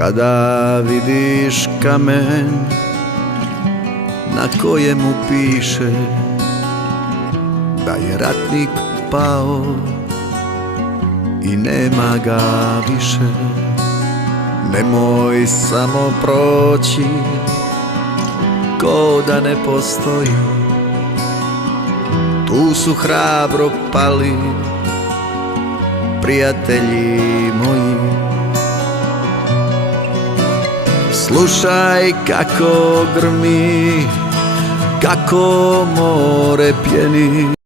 Kada vidiš kamen na kojemu piše da je ratnik pao i nema ga više, nemoj samo proći ko da ne postoji. Tu su hrabro pali prijatelji moji. Slušaj kako grmi, kako more pjeni.